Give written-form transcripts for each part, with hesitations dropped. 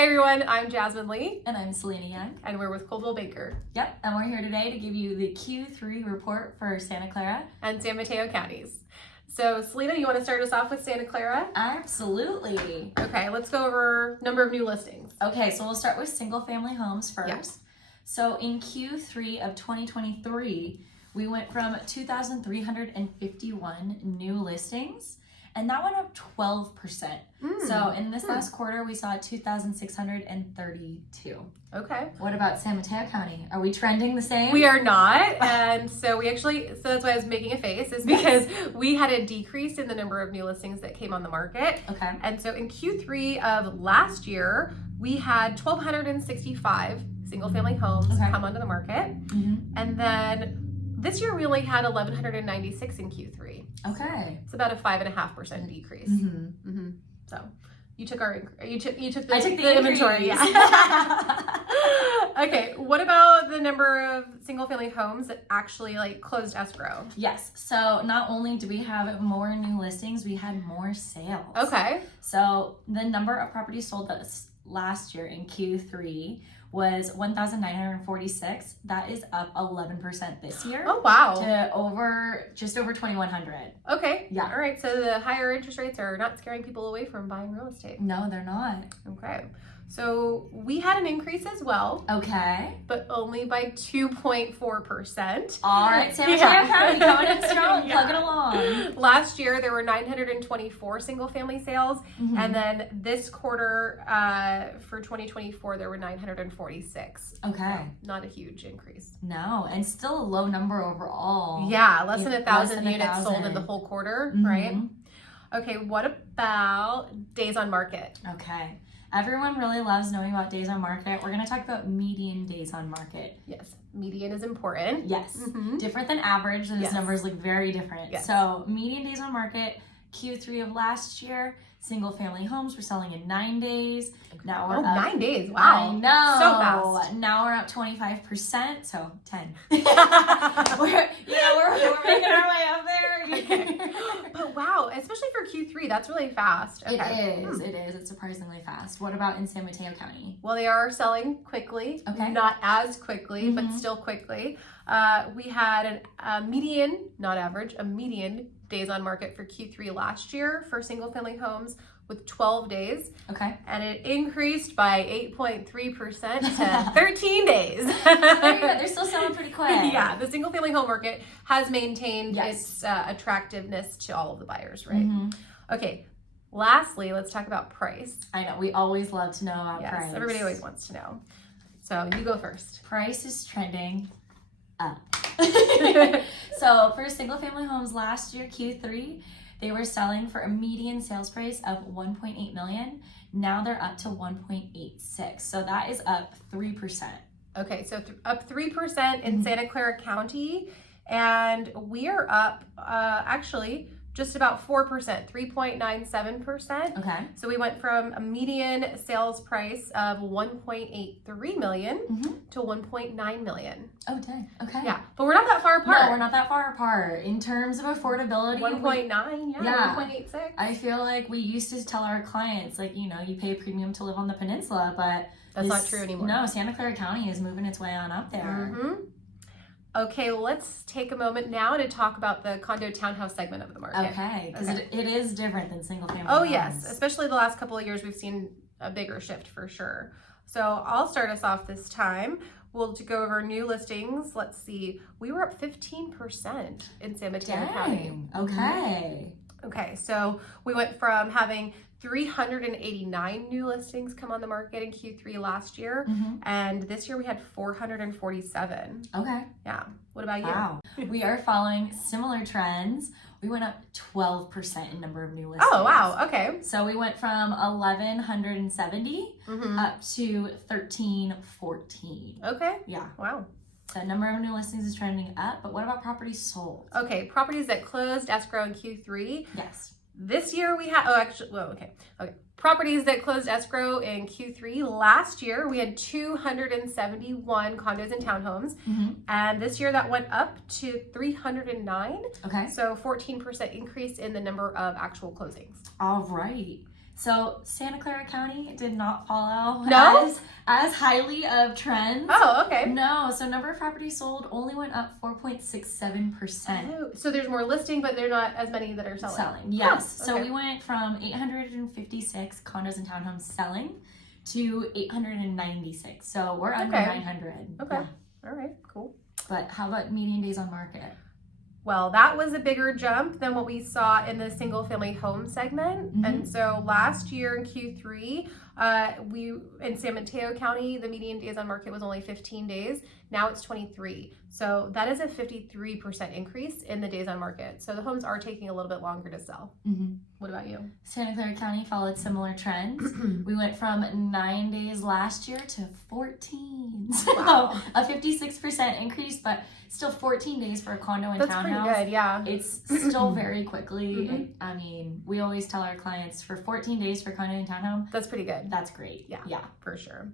Hey everyone, I'm Jasmine Lee. And I'm Selena Young. And we're with Coldwell Banker. Yep, and we're here today to give you the Q3 report for Santa Clara and San Mateo counties. So Selena, you want to start us off with Santa Clara? Absolutely. Okay, let's go over number of new listings. Okay, so we'll start with single family homes first. Yes. So in Q3 of 2023, we went from 2,351 new listings, and that went up 12%. So in this last quarter, we saw 2,632. Okay. What about San Mateo County? Are we trending the same? We are not, and so that's why I was making a face, is because we had a decrease in the number of new listings that came on the market. Okay. And so in Q3 of last year, we had 1,265 single family homes come onto the market. And then this year we only had 1,196 in Q3. Okay. It's about a 5.5% decrease. So you took the inventory. Yeah. Okay. What about the number of single family homes that actually closed escrow? Yes. So not only do we have more new listings, we had more sales. Okay. So the number of properties sold last year in Q3 was 1,946. That is up 11% this year. Oh, wow. To just over 2,100. Okay. Yeah. All right. So the higher interest rates are not scaring people away from buying real estate. No, they're not. Okay. So we had an increase as well. Okay. But only by 2.4%. All right, San Mateo County coming in strong, plugging along. Last year there were 924 single family sales, and then this quarter for 2024 there were 946. Okay. Not a huge increase. No, and still a low number overall. Yeah, less than 1,000 units sold in the whole quarter, right? Okay, what about days on market? Okay. Everyone really loves knowing about days on market. We're going to talk about median days on market. Yes, median is important. Yes, different than average. Those numbers look very different. Yes. So median days on market, Q3 of last year, single family homes were selling in 9 days. Now we're up 9 days. Wow. I know. So fast. Now we're up 25%, so 10. we're making our way up there. But wow, especially for Q3, that's really fast. Okay. It is. It's surprisingly fast. What about in San Mateo County? Well, they are selling quickly. Okay. Not as quickly, but still quickly. We had a median, not average, a median days on market for Q3 last year for single family homes with 12 days. Okay. And it increased by 8.3% to 13 days. They're still selling pretty quick. Yeah, the single family home market has maintained its attractiveness to all of the buyers, right? Okay. Lastly, let's talk about price. I know, we always love to know about price. Yes, everybody always wants to know. So you go first. Price is trending up. So for single family homes last year, Q3, they were selling for a median sales price of $1.8 million. Now they're up to $1.86. So that is up 3%. Okay, so up 3% in Santa Clara County. And we are up actually just about 4%, 3.97%. Okay. So we went from a median sales price of $1.83 million to $1.9 million. Oh, dang. Okay. Yeah, but we're not that far apart. No, we're not that far apart. In terms of affordability, 1.9, 1.86. I feel like we used to tell our clients, you pay a premium to live on the peninsula, but that's not true anymore. No, Santa Clara County is moving its way on up there. Okay, well, let's take a moment now to talk about the condo townhouse segment of the market. Okay, because it is different than single family homes. Oh, yes, especially the last couple of years, we've seen a bigger shift for sure. So I'll start us off this time. We'll go over new listings. Let's see, we were up 15% in San Mateo County. Okay. Okay, so we went from having 389 new listings come on the market in Q3 last year, and this year we had 447. Okay. Yeah. What about you? Wow. We are following similar trends. We went up 12% in number of new listings. Oh, wow. Okay. So we went from 1,170 up to 1,314. Okay. Yeah. Wow. The number of new listings is trending up, but what about properties sold? Okay, properties that closed escrow in Q3. Yes. This year we had, okay. Properties that closed escrow in Q3 last year, we had 271 condos and townhomes. And this year that went up to 309. Okay. So 14% increase in the number of actual closings. All right. So Santa Clara County did not follow No? as highly of trends. Oh, okay. No, so number of properties sold only went up 4.67%. Oh, so there's more listing, but there are not as many that are selling. Yes. Oh, So okay. we went from 856 condos and townhomes selling to 896. So we're under Okay. 900. Okay. Yeah. All right, cool. But how about median days on market? Well, that was a bigger jump than what we saw in the single family home segment. Mhm. And so last year in Q3, we in San Mateo County, the median days on market was only 15 days. Now it's 23. So that is a 53% increase in the days on market. So the homes are taking a little bit longer to sell. Mm-hmm. What about you? Santa Clara County followed similar trends. We went from 9 days last year to 14. So Wow. a 56% increase, but still 14 days for a condo and That's townhouse. pretty good, yeah. It's still very quickly. Mhm. I mean, we always tell our clients for 14 days for condo and townhome, That's pretty good. that's great. Yeah. Yeah. For sure.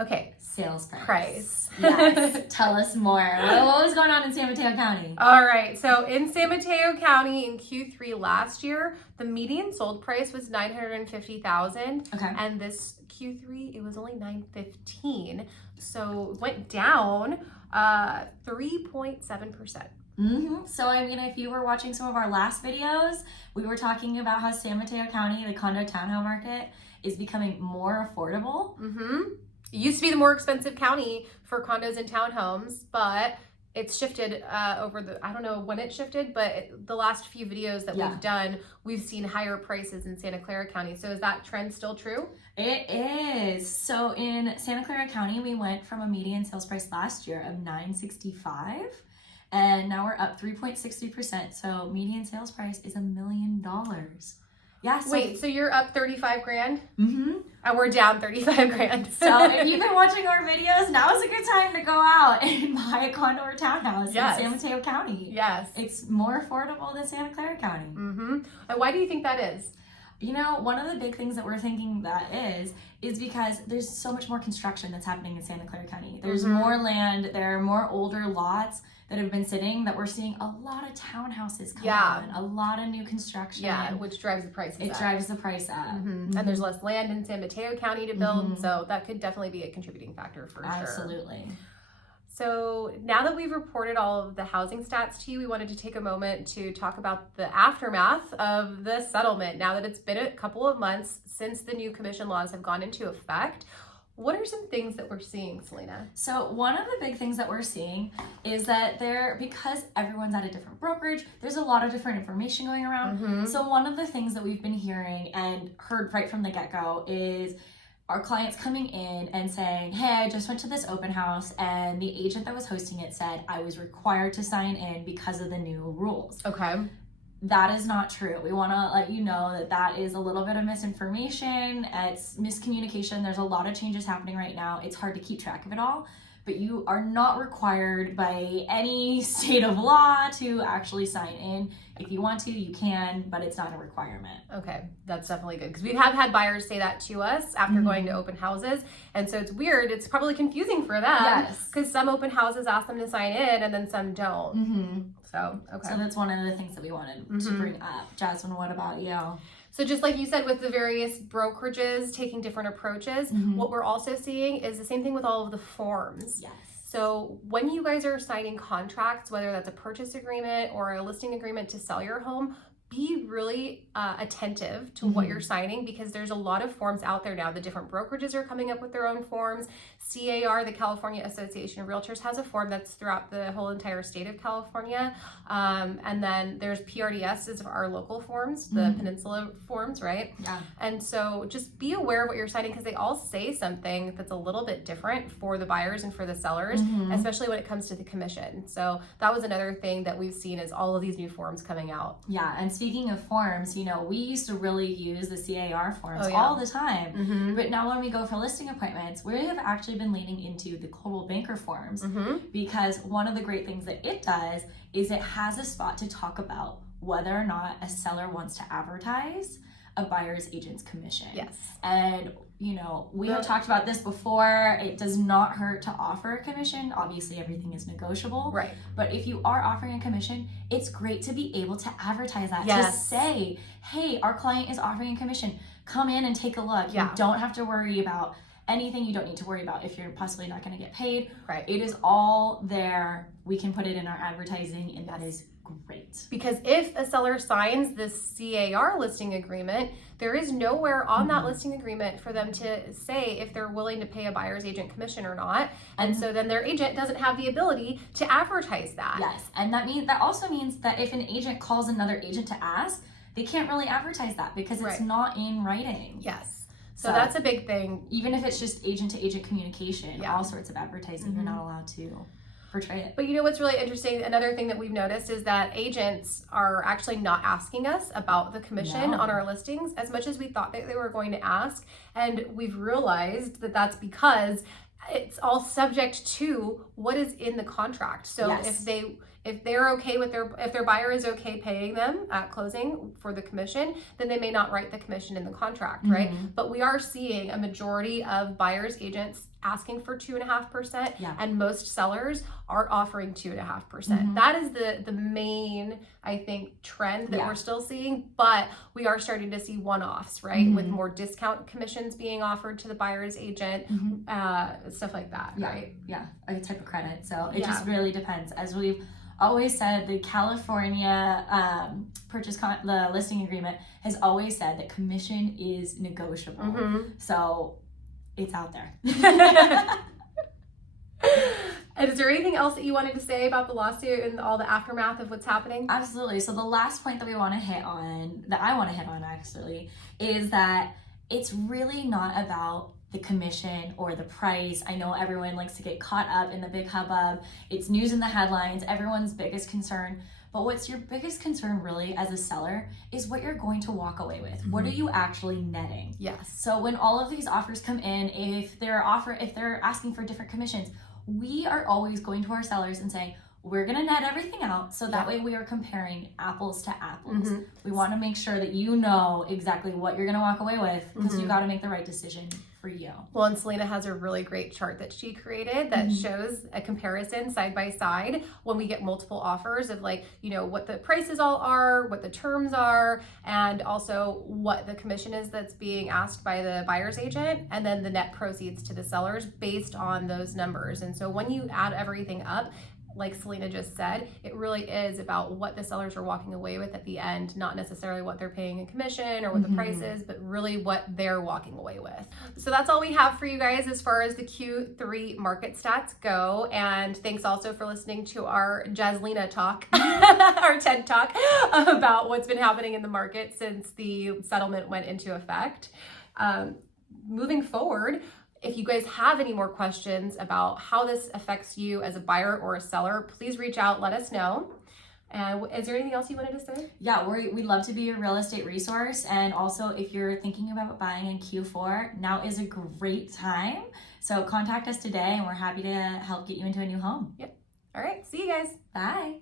Okay, Sales price. price. Yes. Tell us more. What was going on in San Mateo County? All right, so in San Mateo County in Q3 last year, the median sold price was $950,000, Okay. and this Q3 it was only $915,000, so it went down 3.7%. Mm-hmm. So, I mean, if you were watching some of our last videos, we were talking about how San Mateo County, the condo townhome market, is becoming more affordable. Mm-hmm. It used to be the more expensive county for condos and townhomes, but it's shifted over I don't know when it shifted, but the last few videos that we've done, we've seen higher prices in Santa Clara County. So is that trend still true? It is. So in Santa Clara County, we went from a median sales price last year of $965,000, and now we're up 3.63%. So median sales price is $1 million. Yeah. So, Wait, so you're up 35 grand? Mm-hmm. And we're down 35 grand. So if you've been watching our videos, now is a good time to go out and buy a condo or townhouse in San Mateo County. Yes. It's more affordable than Santa Clara County. Mm-hmm. And why do you think that is? You know, one of the big things that we're thinking that is because there's so much more construction that's happening in Santa Clara County. There's more land, there are more older lots that have been sitting that we're seeing a lot of townhouses come on, a lot of new construction. Yeah, which drives the prices up. It drives the price up. Mm-hmm. And there's less land in San Mateo County to build, so that could definitely be a contributing factor for sure. Absolutely. So now that we've reported all of the housing stats to you, we wanted to take a moment to talk about the aftermath of the settlement. Now that it's been a couple of months since the new commission laws have gone into effect, what are some things that we're seeing, Selena? So one of the big things that we're seeing is that because everyone's at a different brokerage, there's a lot of different information going around. So one of the things that we've been hearing and heard right from the get-go is our clients coming in and saying, hey, I just went to this open house and the agent that was hosting it said I was required to sign in because of the new rules. Okay. That is not true. We want to let you know that is a little bit of misinformation. It's miscommunication. There's a lot of changes happening right now. It's hard to keep track of it all, but you are not required by any state of law to actually sign in. If you want to, you can, but it's not a requirement. Okay, that's definitely good because we have had buyers say that to us after going to open houses, and so it's weird. It's probably confusing for them. Yes, because some open houses ask them to sign in and then some don't. So okay. So that's one of the things that we wanted to bring up. Jasmine, what about you? So just like you said, with the various brokerages taking different approaches, what we're also seeing is the same thing with all of the forms. Yes. So when you guys are signing contracts, whether that's a purchase agreement or a listing agreement to sell your home, be really attentive to what you're signing, because there's a lot of forms out there now. The different brokerages are coming up with their own forms. CAR, the California Association of Realtors, has a form that's throughout the whole entire state of California. And then there's PRDS is our local forms, the Peninsula forms, right? Yeah. And so just be aware of what you're signing, because they all say something that's a little bit different for the buyers and for the sellers, especially when it comes to the commission. So that was another thing that we've seen, is all of these new forms coming out. Yeah, and speaking of forms, you know, we used to really use the CAR forms all the time. But now when we go for listing appointments, we have actually been leaning into the Coldwell Banker forms, because one of the great things that it does is it has a spot to talk about whether or not a seller wants to advertise a buyer's agent's commission. Yes. And you know, we have talked about this before. It does not hurt to offer a commission. Obviously, everything is negotiable. Right. But if you are offering a commission, it's great to be able to advertise that. Yes. To say, hey, our client is offering a commission. come in and take a look. Yeah. You don't have to worry about anything you don't need to worry about if you're possibly not going to get paid. Right. It is all there. We can put it in our advertising, and that is great. Because if a seller signs this CAR listing agreement, there is nowhere on that listing agreement for them to say if they're willing to pay a buyer's agent commission or not. And so then their agent doesn't have the ability to advertise that. Yes, and that also means that if an agent calls another agent to ask, they can't really advertise that because it's not in writing. Yes. So that's a big thing. Even if it's just agent to agent communication, all sorts of advertising, you're not allowed to portray it. But you know what's really interesting? Another thing that we've noticed is that agents are actually not asking us about the commission on our listings as much as we thought that they were going to ask. And we've realized that that's because it's all subject to what is in the contract. So if they're okay with if their buyer is okay paying them at closing for the commission, then they may not write the commission in the contract, right? But we are seeing a majority of buyers agents asking for 2.5%, and most sellers are offering 2.5%. That is the main, I think, trend that we're still seeing, but we are starting to see one-offs, right? With more discount commissions being offered to the buyer's agent, stuff like that, right? Yeah, a type of credit. So it just really depends. As we've always said, the California the listing agreement has always said that commission is negotiable. So it's out there. And is there anything else that you wanted to say about the lawsuit and all the aftermath of what's happening? Absolutely. So the last point that I want to hit on actually, is that it's really not about the commission or the price. I know everyone likes to get caught up in the big hubbub. It's news in the headlines, everyone's biggest concern. But what's your biggest concern really as a seller is what you're going to walk away with. What are you actually netting? Yes. So when all of these offers come in, if they're asking for different commissions, we are always going to our sellers and saying, we're going to net everything out so that way we are comparing apples to apples. We want to make sure that you know exactly what you're going to walk away with because you got to make the right decision for you. Well, and Selena has a really great chart that she created that shows a comparison side by side when we get multiple offers of what the prices all are, what the terms are, and also what the commission is that's being asked by the buyer's agent, and then the net proceeds to the sellers based on those numbers. And so when you add everything up, like Selena just said, it really is about what the sellers are walking away with at the end, not necessarily what they're paying in commission or what the price is, but really what they're walking away with. So that's all we have for you guys as far as the Q3 market stats go. And thanks also for listening to our Jazzlina talk, our TED talk about what's been happening in the market since the settlement went into effect. Moving forward, if you guys have any more questions about how this affects you as a buyer or a seller, please reach out, let us know. And is there anything else you wanted to say? Yeah, we'd love to be a real estate resource. And also, if you're thinking about buying in Q4, now is a great time. So contact us today and we're happy to help get you into a new home. Yep. All right. See you guys. Bye.